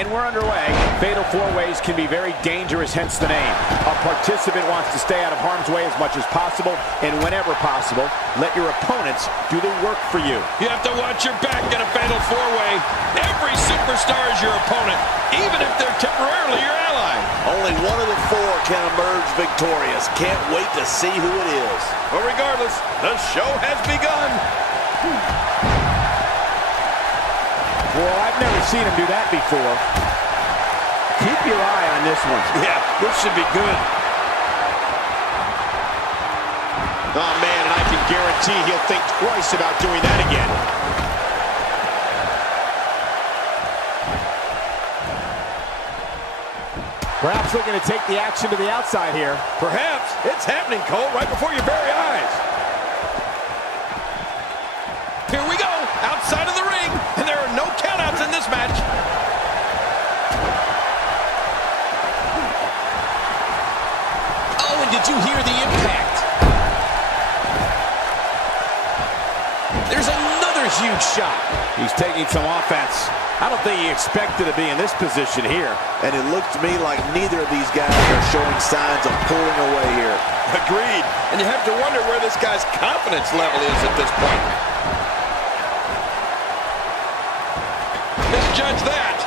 And we're underway. Fatal four-ways can be very dangerous, hence the name. A participant wants to stay out of harm's way as much as possible, and whenever possible, let your opponents do the work for you. You have to watch your back in a fatal four-way. Every superstar is your opponent, even if they're temporarily your ally. Only one of the four can emerge victorious. Can't wait to see who it is. But regardless, the show has begun. Well, I've never seen him do that before. Keep your eye on this one. Yeah, this should be good. Oh, man, and I can guarantee he'll think twice about doing that again. Perhaps looking to take the action to the outside here. Perhaps. It's happening, Cole, right before your very eyes. Here we go, outside of the ring, and there are no countouts in this match. Oh, and did you hear the impact? There's another huge shot. He's taking some offense. I don't think he expected to be in this position here. And it looked to me like neither of these guys are showing signs of pulling away here. Agreed. And you have to wonder where this guy's confidence level is at this point. Misjudge that.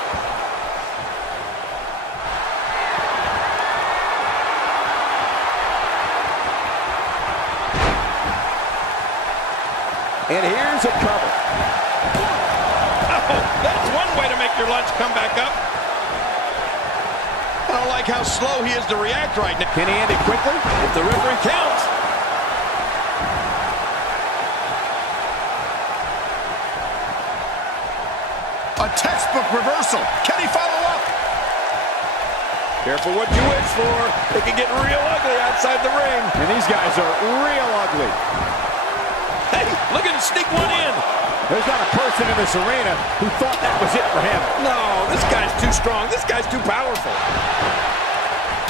And here's a cover. Oh, that's one way to make your lunch come back up. I don't like how slow he is to react right now. Can he end it quickly? If the referee counts. A textbook reversal. Can he follow up? Careful what you wish for. It can get real ugly outside the ring. And these guys are real ugly. Hey, look at him sneak one in. There's not a person in this arena who thought that was it for him. No, this guy's too strong. This guy's too powerful.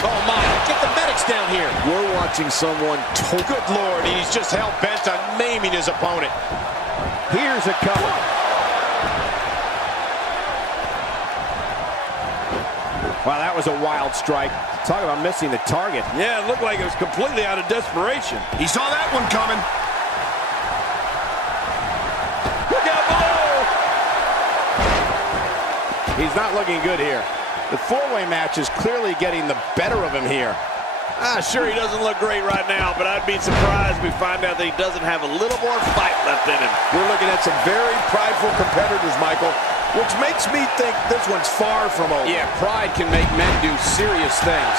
Oh, my. Get the medics down here. We're watching someone Good Lord, he's just hell-bent on maiming his opponent. Here's a cover. Wow, that was a wild strike. Talk about missing the target. Yeah, it looked like it was completely out of desperation. He saw that one coming. Look out below! He's not looking good here. The four-way match is clearly getting the better of him here. Sure, he doesn't look great right now, but I'd be surprised if we find out that he doesn't have a little more fight left in him. We're looking at some very prideful competitors, Michael, which makes me think this one's far from over. Yeah, pride can make men do serious things.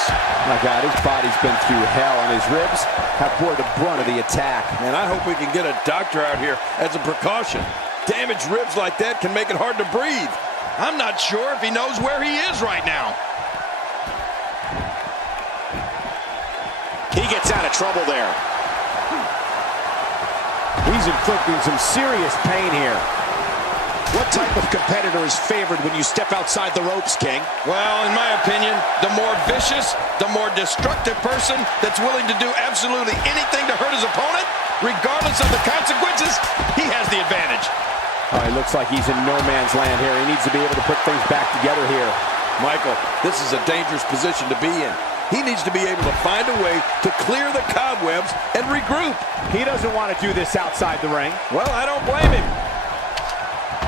My God, his body's been through hell, and his ribs have bore the brunt of the attack. Man, I hope we can get a doctor out here as a precaution. Damaged ribs like that can make it hard to breathe. I'm not sure if he knows where he is right now. He gets out of trouble there. He's inflicting some serious pain here. What type of competitor is favored when you step outside the ropes, King? Well, in my opinion, the more vicious, the more destructive person that's willing to do absolutely anything to hurt his opponent, regardless of the consequences, he has the advantage. Oh, it looks like he's in no man's land here. He needs to be able to put things back together here. Michael, this is a dangerous position to be in. He needs to be able to find a way to clear the cobwebs and regroup. He doesn't want to do this outside the ring. Well, I don't blame him.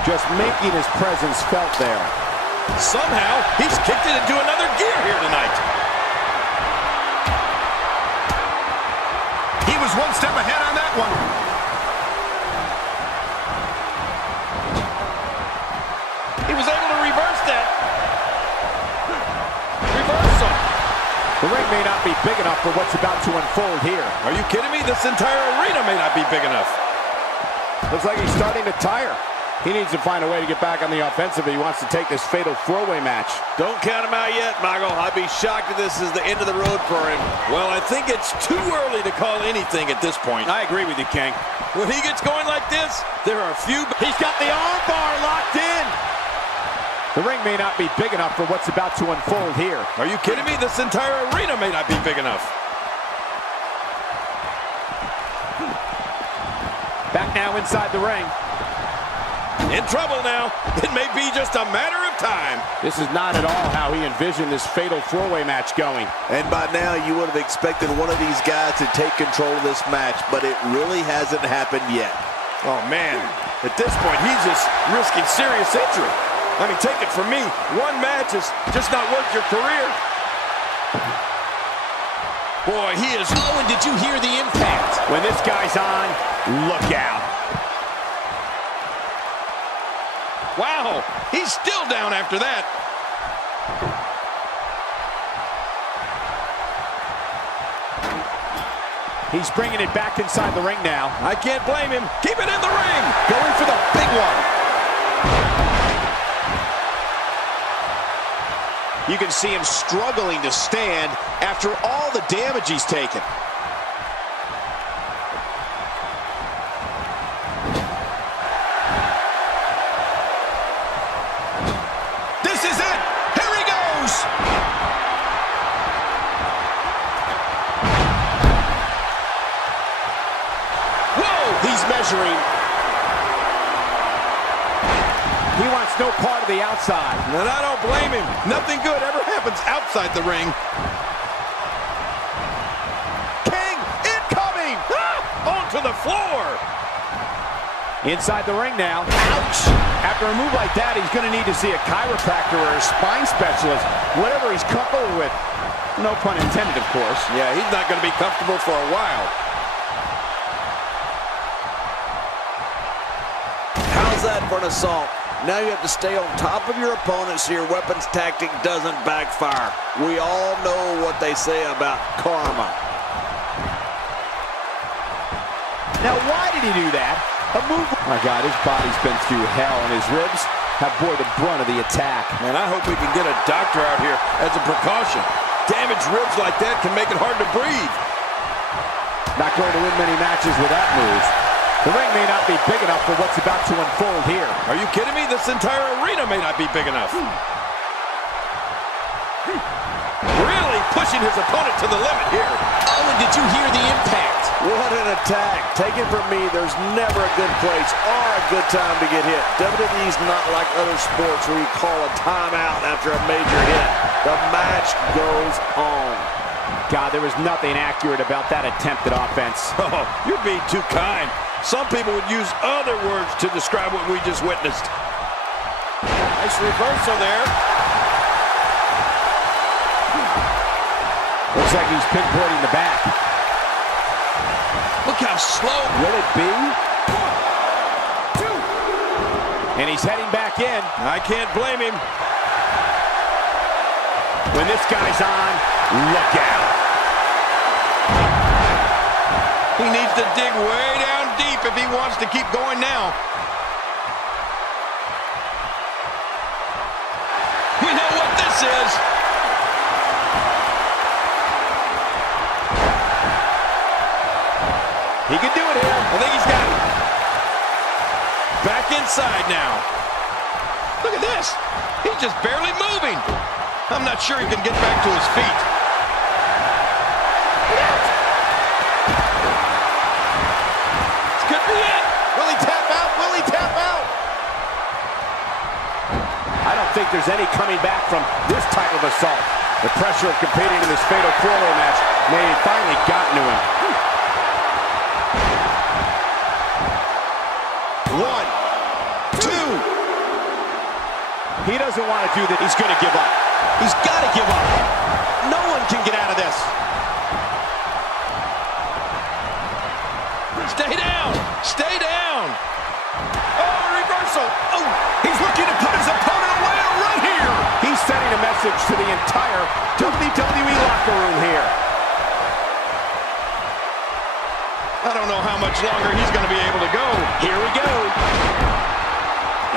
Just making his presence felt there. Somehow, he's kicked it into another gear here tonight. He was one step ahead on that one. He was able to reverse that. Reversal. The ring may not be big enough for what's about to unfold here. Are you kidding me? This entire arena may not be big enough. Looks like he's starting to tire. He needs to find a way to get back on the offensive if he wants to take this fatal four-way match. Don't count him out yet, Michael. I'd be shocked if this is the end of the road for him. Well, I think it's too early to call anything at this point. I agree with you, King. When he gets going like this, there are a few... He's got the arm bar locked in. The ring may not be big enough for what's about to unfold here. Are you kidding me? This entire arena may not be big enough. Back now inside the ring. In trouble now. It may be just a matter of time. This is not at all how he envisioned this fatal four-way match going. And by now, you would have expected one of these guys to take control of this match, but it really hasn't happened yet. Oh, man. At this point, he's just risking serious injury. I mean, take it from me. One match is just not worth your career. Boy, he is... Oh, and did you hear the impact? When this guy's on, look out. Wow, he's still down after that. He's bringing it back inside the ring now. I can't blame him. Keep it in the ring. Going for the big one. You can see him struggling to stand after all the damage he's taken. This is it. Here he goes. Whoa! He's measuring. He wants no part of the outside. And I don't blame him. Nothing good ever happens outside the ring. King incoming! Onto the floor. Inside the ring now. Ouch! After a move like that, he's going to need to see a chiropractor or a spine specialist. Whatever he's comfortable with. No pun intended, of course. Yeah, he's not going to be comfortable for a while. How's that for an assault? Now you have to stay on top of your opponent so your weapons tactic doesn't backfire. We all know what they say about karma. Now, why did he do that? A move. Oh my God, his body's been through hell, and his ribs have bore the brunt of the attack. Man, I hope we can get a doctor out here as a precaution. Damaged ribs like that can make it hard to breathe. Not going to win many matches with that move. The ring may not be big enough for what's about to unfold here. Are you kidding me? This entire arena may not be big enough. Really pushing his opponent to the limit here. Oh, and did you hear the impact? What an attack. Take it from me, there's never a good place or a good time to get hit. WWE's not like other sports where you call a timeout after a major hit. The match goes on. God, there was nothing accurate about that attempted offense. Oh, you're being too kind. Some people would use other words to describe what we just witnessed. Nice reversal there. Looks like he's pinpointing the back. Look how slow. Will it be? 1, 2. And he's heading back in. I can't blame him. When this guy's on, look out. He needs to dig way down deep if he wants to keep going now. We know what this is. He can do it here. I think he's got it. Back inside now. Look at this. He's just barely moving. I'm not sure he can get back to his feet. This could be it. Will he tap out? Will he tap out? I don't think there's any coming back from this type of assault. The pressure of competing in this fatal four-way match may have finally gotten to him. 1, 2. He doesn't want to do that. He's going to give up. He's got to give up. No one can get out of this. Stay down. Stay down. Oh, reversal. Oh, he's looking to put his opponent away right here. He's sending a message to the entire WWE locker room here. I don't know how much longer he's going to be able to go. Here we go.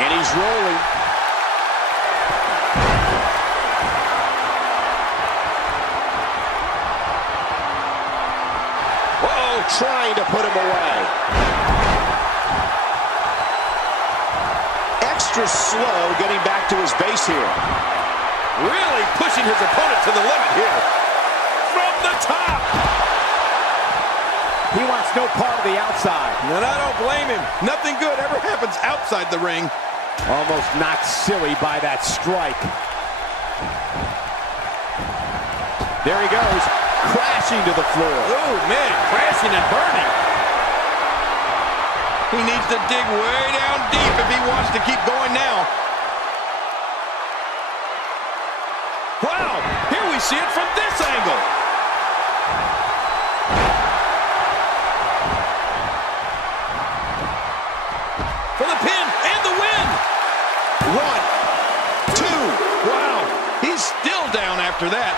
And he's rolling. Whoa, Trying to put him away. Extra slow getting back to his base here. really pushing his opponent to the limit here. From the top. He wants no part of the outside. And I don't blame him. Nothing good ever happens outside the ring. Almost knocked silly by that strike. There he goes, crashing to the floor. Oh, man, crashing and burning. He needs to dig way down deep if he wants to keep going now. Wow, here we see it from this angle. For the pin and the win. 1, 2. Wow, he's still down after that.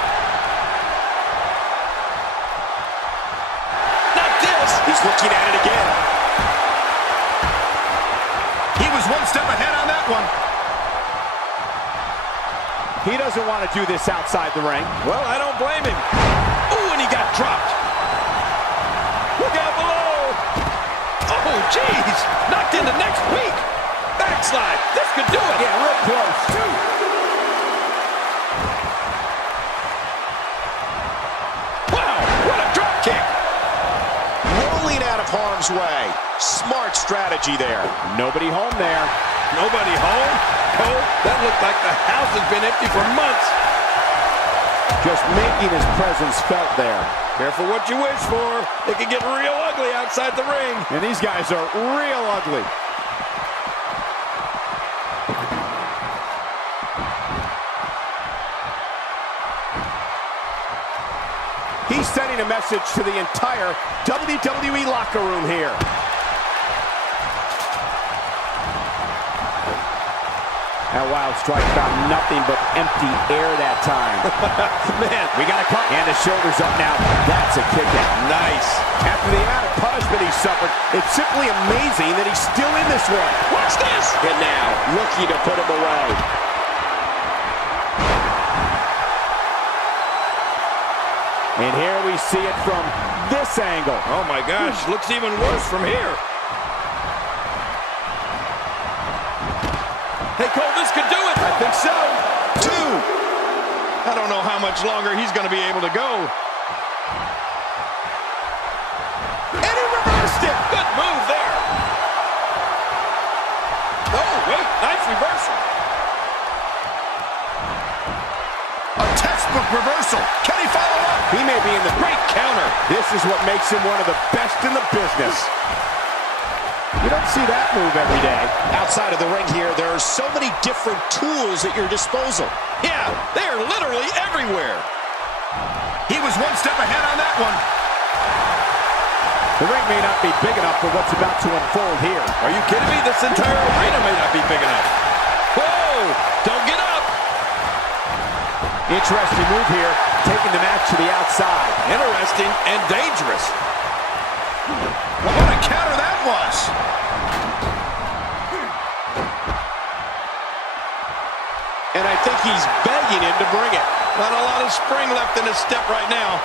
Not this. He's looking at it again. He was one step ahead on that one. He doesn't want to do this outside the ring. Well, I don't blame him. Oh, and he got dropped. Look out below. Oh, jeez. Knocked into next week. Backslide. This could do it. Yeah, real close. Wow, what a drop kick. Rolling out of harm's way. Smart strategy there. Nobody home there. Nobody home? Cole, that looked like the house has been empty for months. Just making his presence felt there. Careful what you wish for. It can get real ugly outside the ring. And these guys are real ugly. He's sending a message to the entire WWE locker room here. That wild strike found nothing but empty air that time. Man, We got a cut. And his shoulders up now. That's a kick out. nice. After the amount of punishment he suffered, it's simply amazing that he's still in this one. Watch this. And now, looking to put him away. And here we see it from this angle. Oh, my gosh. Looks even worse from here. Hey, Cole, this could do it. I think so. 2. I don't know how much longer he's going to be able to go. And he reversed it. Good move there. Oh, wait. Nice reversal. A textbook reversal. Can he follow up? He may be in the Great counter. This is what makes him one of the best in the business. You don't see that move every day. Outside of the ring here, there are so many different tools at your disposal. Yeah, they are literally everywhere. He was one step ahead on that one. The ring may not be big enough for what's about to unfold here. Are you kidding me? This entire arena may not be big enough. Whoa! Don't get up! Interesting move here, taking the match to the outside. Interesting and dangerous. Well, what a counter that was. And I think he's begging him to bring it. Not a lot of spring left in his step right now.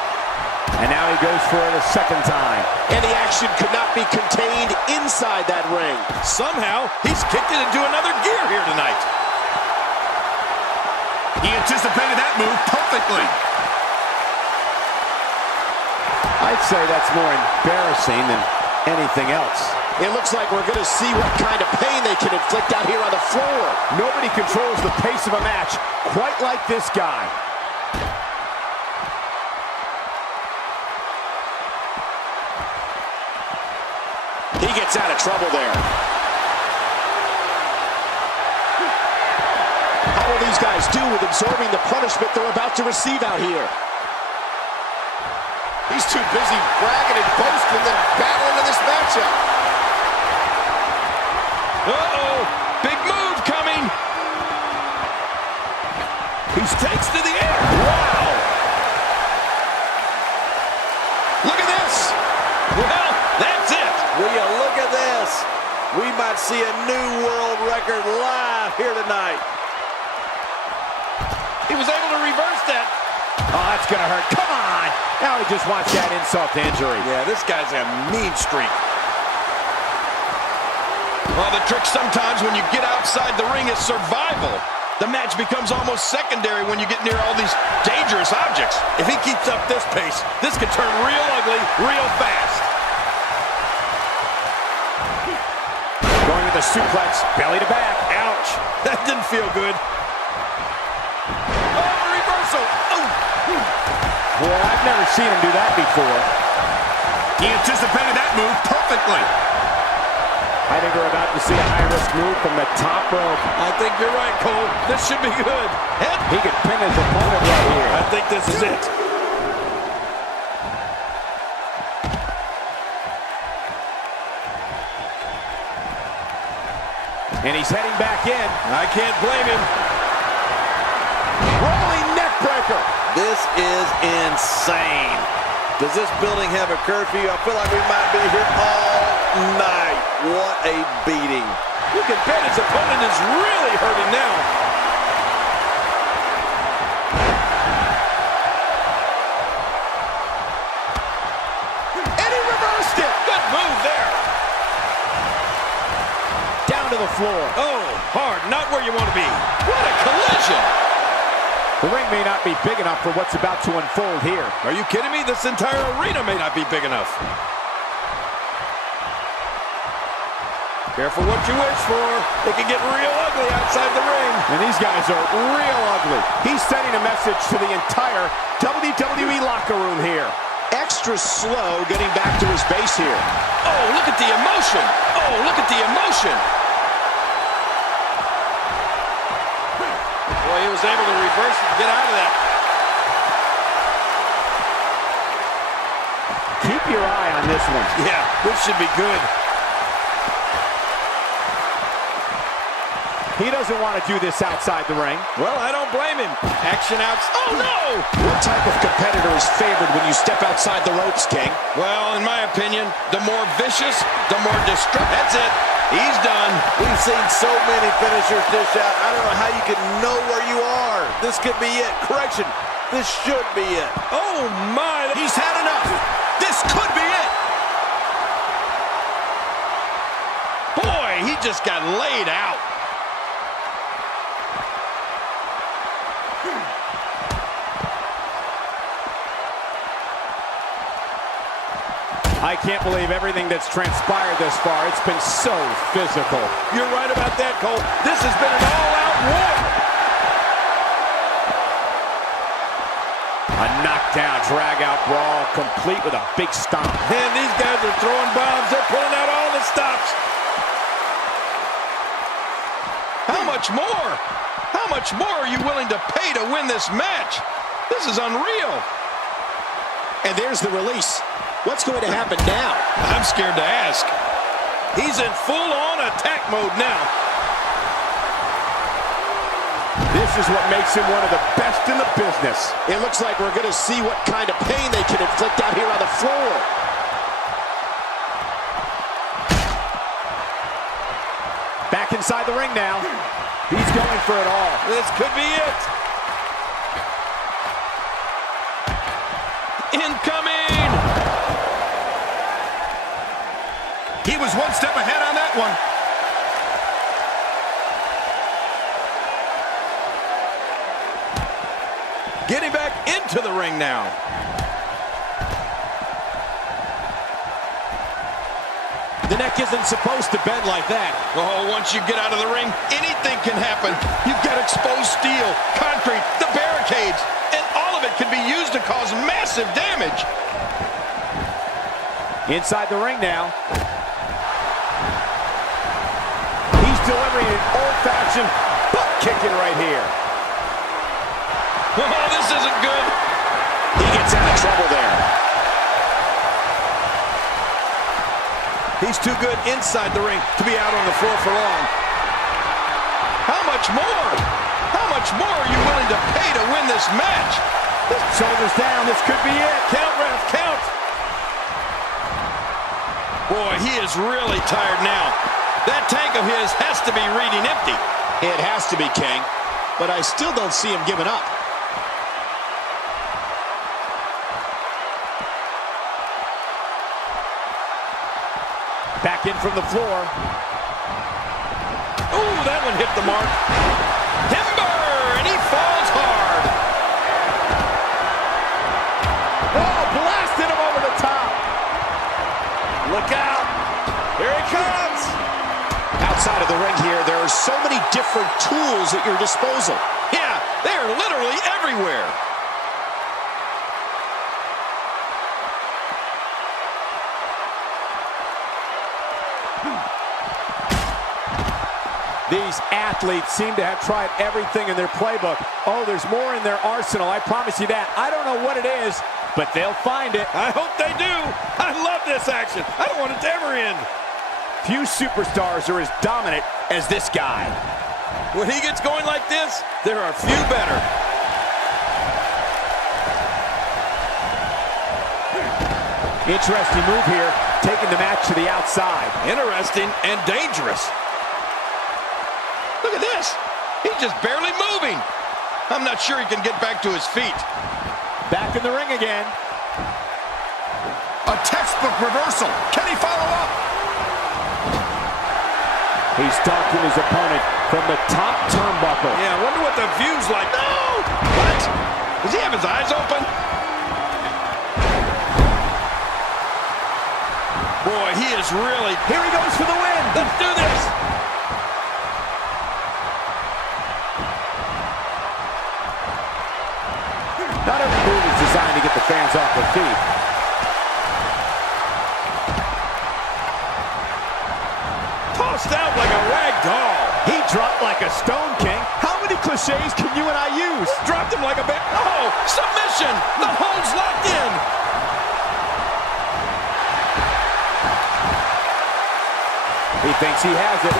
And now he goes for it a second time. And the action could not be contained inside that ring. Somehow, he's kicked it into another gear here tonight. He anticipated that move perfectly. I'd say that's more embarrassing than anything else. It looks like we're going to see what kind of pain they can inflict out here on the floor. Nobody controls the pace of a match quite like this guy. He gets out of trouble there. How will these guys do with absorbing the punishment they're about to receive out here? He's too busy bragging and boasting than battling in this matchup. Uh-oh! Big move coming! He takes to the air! Wow! Look at this! Well, that's it! Will you look at this? We might see a new world record live here tonight. He was able to reverse that. Oh, that's going to hurt. Come on! Now he just wants that insult to injury. Yeah, this guy's a mean streak. Well, the trick sometimes when you get outside the ring is survival. The match becomes almost secondary when you get near all these dangerous objects. If he keeps up this pace, this could turn real ugly real fast. Going to with a suplex, belly to back. Ouch. That didn't feel good. Oh, reversal. Oh. Boy, I've never seen him do that before. He anticipated that move perfectly. I think we're about to see a high-risk move from the top rope. I think you're right, Cole. This should be good. Head. He could pin his opponent right here. I think this is it. And he's heading back in. I can't blame him. Rolling neck breaker. This is insane. Does this building have a curfew? I feel like we might be here all night. What a beating. You can bet his opponent is really hurting now. And he reversed it. Good move there. Down to the floor. Oh, hard. Not where you want to be. What a collision. The ring may not be big enough for what's about to unfold here. Are you kidding me? This entire arena may not be big enough. Careful what you wish for. It can get real ugly outside the ring. And these guys are real ugly. He's sending a message to the entire WWE locker room here. Extra slow getting back to his base here. Oh, look at the emotion. Oh, look at the emotion. Boy, he was able to reverse it and get out of that. Keep your eye on this one. Yeah, this should be good. He doesn't want to do this outside the ring. Well, I don't blame him. Action out. Oh, no! What type of competitor is favored when you step outside the ropes, King? Well, in my opinion, the more vicious, the more destructive. That's it. He's done. We've seen so many finishers dish out. I don't know how you can know where you are. This could be it. Correction, this should be it. Oh, my. He's had enough. This could be it. Boy, he just got laid out. I can't believe everything that's transpired thus far. It's been so physical. You're right about that, Cole. This has been an all-out war. A knockdown, drag-out brawl, complete with a big stomp. Man, these guys are throwing bombs. They're pulling out all the stops. How much more? How much more are you willing to pay to win this match? This is unreal. And there's the release. What's going to happen now? I'm scared to ask. He's in full-on attack mode now. This is what makes him one of the best in the business. It looks like we're going to see what kind of pain they can inflict out here on the floor. Back inside the ring now. He's going for it all. This could be it. Incoming! He was one step ahead on that one. Getting back into the ring now. The neck isn't supposed to bend like that. Oh, once you get out of the ring, anything can happen. You've got exposed steel, concrete, the barricades, and all of it can be used to cause massive damage. Inside the ring now. He's delivering an old-fashioned butt kicking right here. Oh, this isn't good. He gets out of trouble there. He's too good inside the ring to be out on the floor for long. How much more? How much more are you willing to pay to win this match? Shoulders down. This could be it. Count, ref, count. Boy, he is really tired now. That tank of his has to be reading empty. It has to be, King. But I still don't see him giving up. Back in from the floor. Ooh, that one hit the mark. Timber, and he falls hard. Oh, blasted him over the top. Look out. Here he comes. side of the ring here, there are so many different tools at your disposal. Yeah, they are literally everywhere. These athletes seem to have tried everything in their playbook. Oh, there's more in their arsenal, I promise you that. I don't know what it is, but they'll find it. I hope they do. I love this action. I don't want it to ever end. Few superstars are as dominant as this guy. When he gets going like this, there are few better. Interesting move here, taking the match to the outside. Interesting and dangerous. Look at this. He's just barely moving. I'm not sure he can get back to his feet. Back in the ring again. A textbook reversal. Can he follow up? He's stalking his opponent from the top turnbuckle. Yeah, I wonder what the view's like. No! What? Does he have his eyes open? Boy, he is really... Here he goes for the win. Let's do this. Not every move is designed to get the fans off their feet. Tossed out like a rag doll. He dropped like a stone king. How many cliches can you and I use? Dropped him like a bit. Oh, submission. The hold's locked in. He thinks he has it.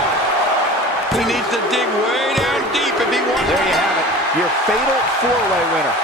He needs to dig way down deep if he wants it. There you have it. Your fatal four-way winner.